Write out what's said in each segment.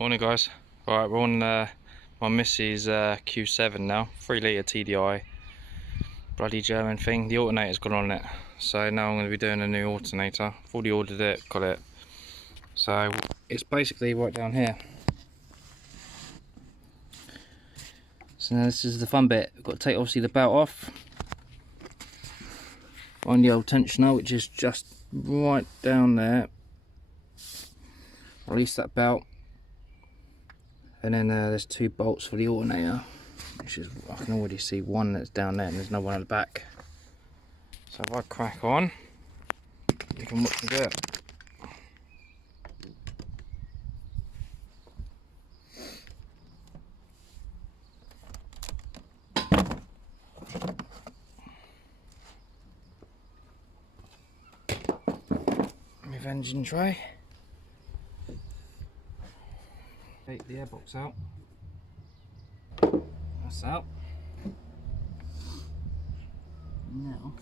Morning guys. Right, we're on my missus Q7 now, 3 litre TDI, bloody German thing. The alternator's gone on it, so now I'm going to be doing a new alternator. I've already ordered it, got it. So it's basically right down here. So now this is the fun bit. We've got to take obviously the belt off, find the old tensioner, which is just right down there. Release that belt. And then there's 2 bolts for the alternator, which is, I can already see one that's down there and there's no one at the back. So if I crack on, you can watch me do it. Move engine tray. Take the airbox out. That's out. Now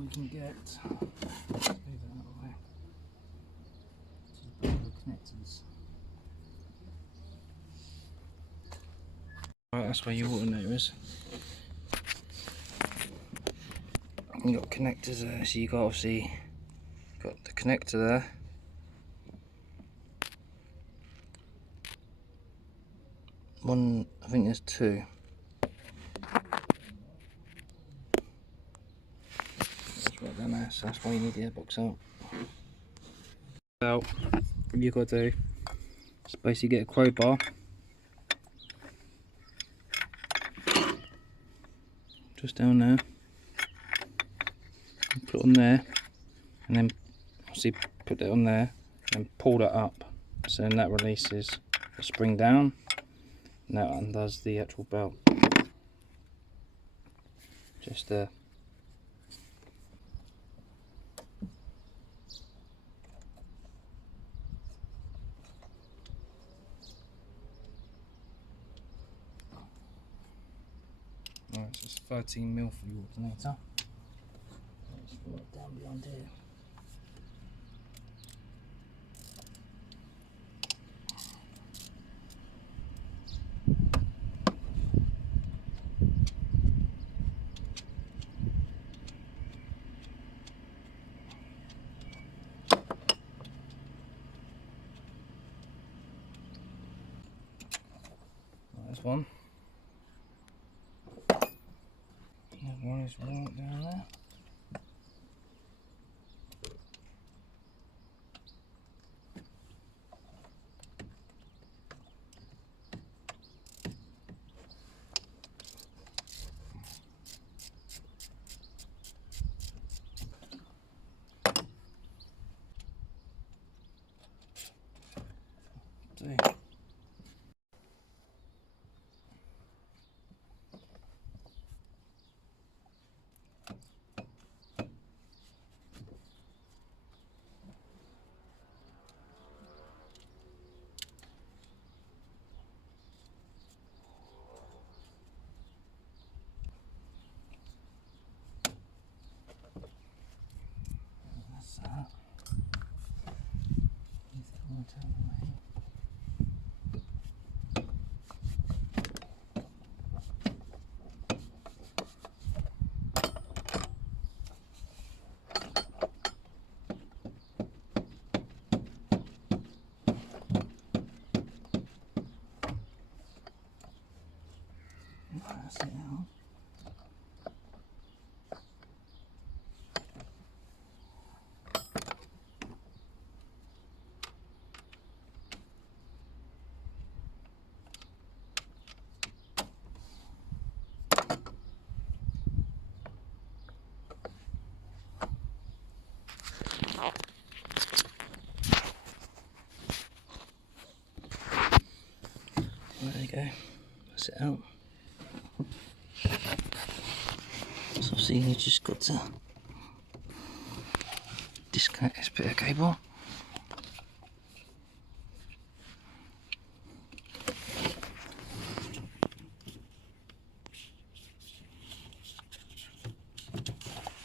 we can get the connectors. Right, that's where your alternator is. You got connectors there, so you got obviously got the connector there. One, I think there's 2. That's right down there, so that's why you need the airbox out. So, what you've got to do is basically get a crowbar, just down there, put it on there, and then obviously put it on there, and pull that up, so then that releases the spring down. Now it undoes the actual belt. Just there. Right, it's just 13mm for the alternator. Let's put it down behind here. There's one. Another one is right down there. See. That's it now. There you go. That's it out. So see, you just got to disconnect this bit of cable.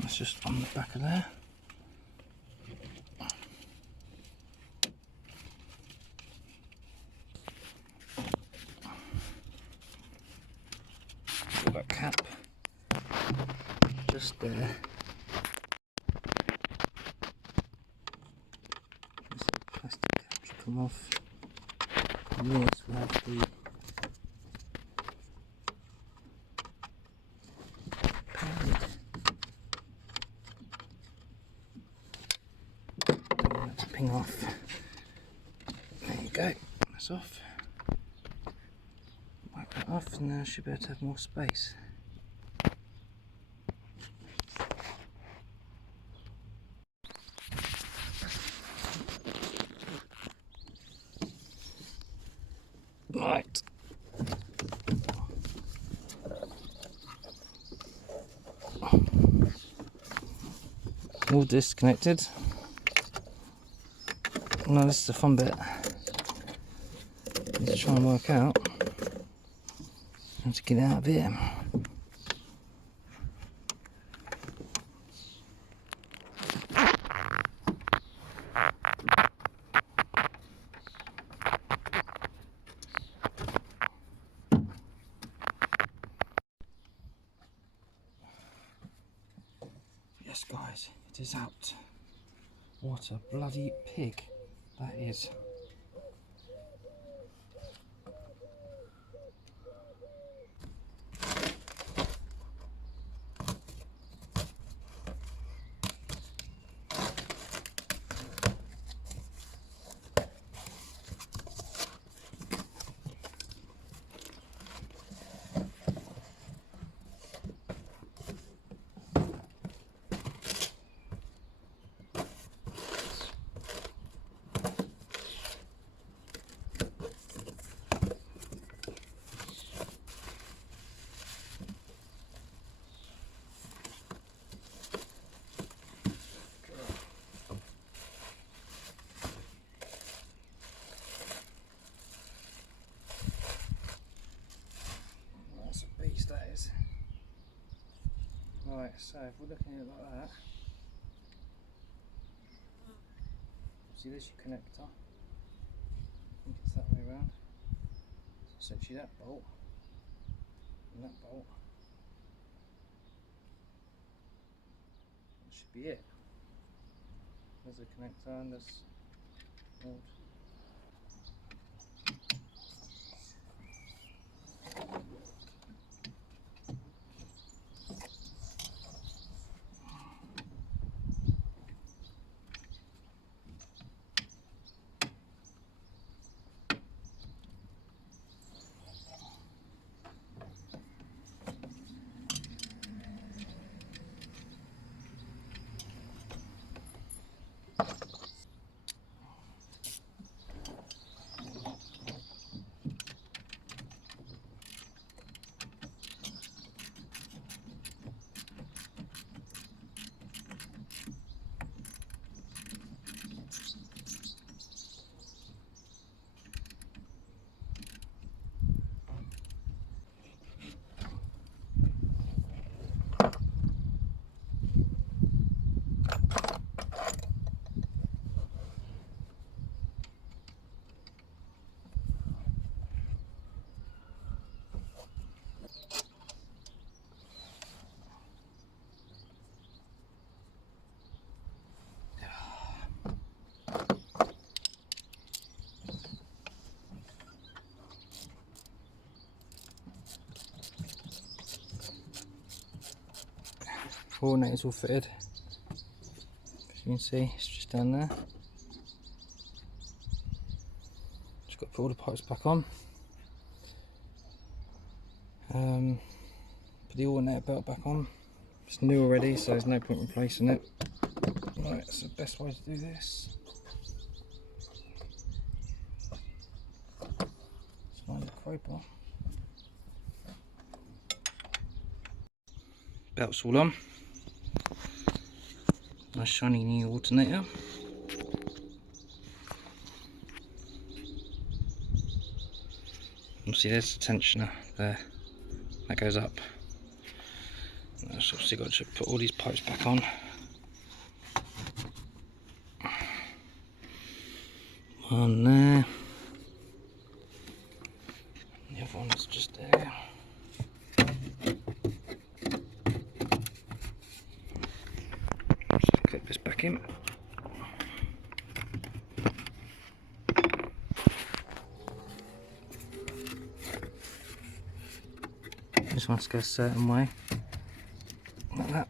That's just on the back of there. there. This plastic cap should come off. And this will have the pad. Don't want it to ping off. There you go, that's off. Wipe that off and now I should be able to have more space. Right. All disconnected. Now this is the fun bit. Let's try and work out how to get out of here. Yes guys, it is out. What a bloody pig that is. That is. Right, so if we're looking at it like that, see this your connector, I think it's that way around, so essentially that bolt and that bolt, that should be it. There's a connector and there's old. Alternators all fitted. As you can see, it's just down there. Just got to put all the pipes back on. Put the alternator belt back on. It's new already, so there's no point replacing it. Right, so the best way to do this. Let's find the crowbar. Belt's all on. Nice shiny new alternator. You see there's the tensioner there. That goes up. I've obviously got to put all these pipes back on. One there. The other one's just there. vacuum. This one has to go a certain way, like that.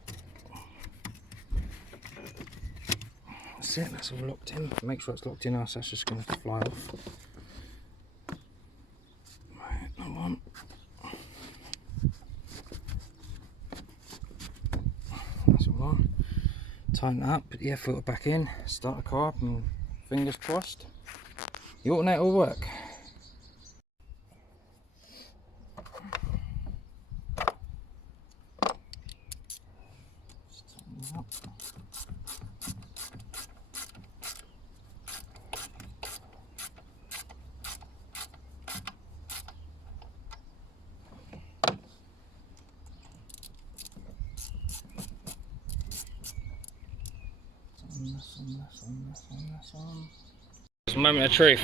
That's it, that's all locked in. Make sure it's locked in, else that's just going to fly off. Right, that one. That's all on. Tighten it up, put the air filter back in, start the car up, and fingers crossed, the alternator will work. Just tighten it up. It's a moment of truth.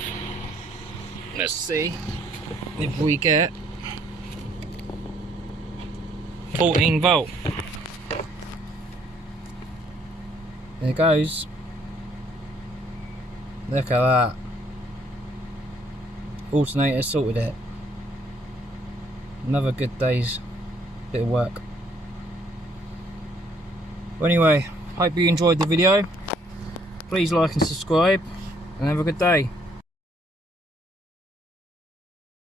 Let's see if we get 14 volt. There it goes. Look at that. Alternator sorted it. Another good day's bit of work. Well, anyway, hope you enjoyed the video. Please like and subscribe, and have a good day.